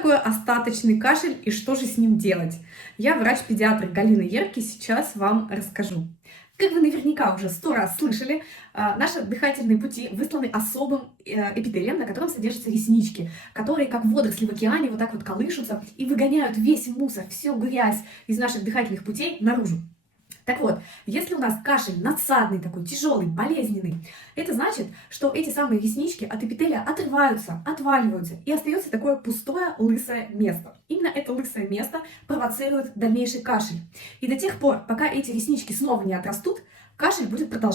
такое остаточный кашель и что же с ним делать? Я врач-педиатр Галина Ерки, сейчас вам расскажу. Как вы наверняка уже 100 раз слышали, наши дыхательные пути высланы особым эпителием, на котором содержатся реснички, которые, как водоросли в океане, вот так вот колышутся и выгоняют весь мусор, всю грязь из наших дыхательных путей наружу. Так вот, если у нас кашель надсадный, такой тяжелый, болезненный, это значит, что эти самые реснички от эпителия отрываются, отваливаются, и остается такое пустое лысое место. Именно это лысое место провоцирует дальнейший кашель. И до тех пор, пока эти реснички снова не отрастут, кашель будет продолжаться.